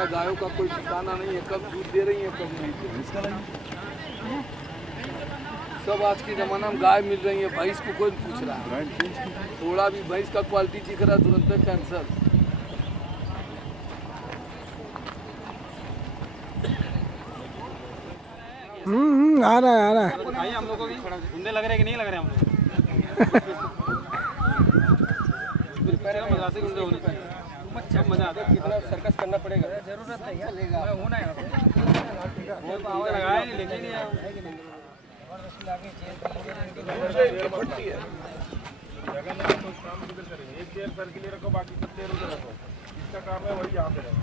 है, गायों का कोई ठिकाना नहीं है, कब दूध दे रही है कब नहीं दे रही। सब आज के ज़माना में गाय मिल रही है, भैंस को कोई पूछ रहा है। थोड़ा भी भैंस का क्वालिटी दिख रहा है तुरंत कैंसर। आ रहा है भाई हम लोग को भी घूमने लग रहे कि नहीं लग रहे हम लोग मजा से घूमते होने अच्छा मजा आता है। कितना सर्कस करना पड़ेगा, जरूरत है यार, होना है वो पावर लगाया नहीं लेकिन एक चेयर सर के लिए रखो, बाकी सब चेयर उधर रखो। इसका काम है वही यहाँ पे रखो।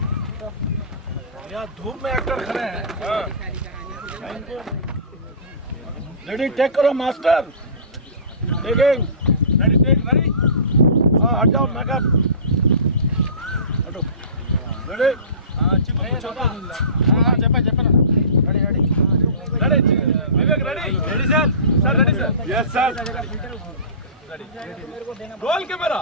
यहाँ धूप में एक्टर खड़े हैं। रेडी टेक करो master, taking ready take ready. हाँ हट जाओ मेकअप हटो रेडी। हाँ चिप छोटा हाँ चप्पा चप्पा ना ready ready ready Vivek ready ready sir sir ready sir yes sir ready roll camera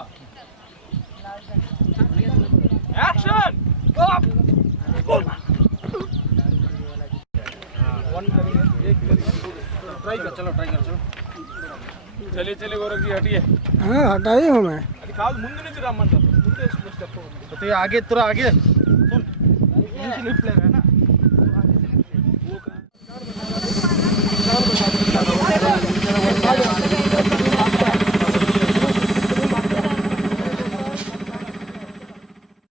action go. Try कर चलो चलिए चलिए गोरख जी हटिए। हाँ हटाई हूँ मैं। కాదు ముందు నుంచి రమ్మంటారు, ముందే స్టెప్. ఆగే త్వర ఆగే.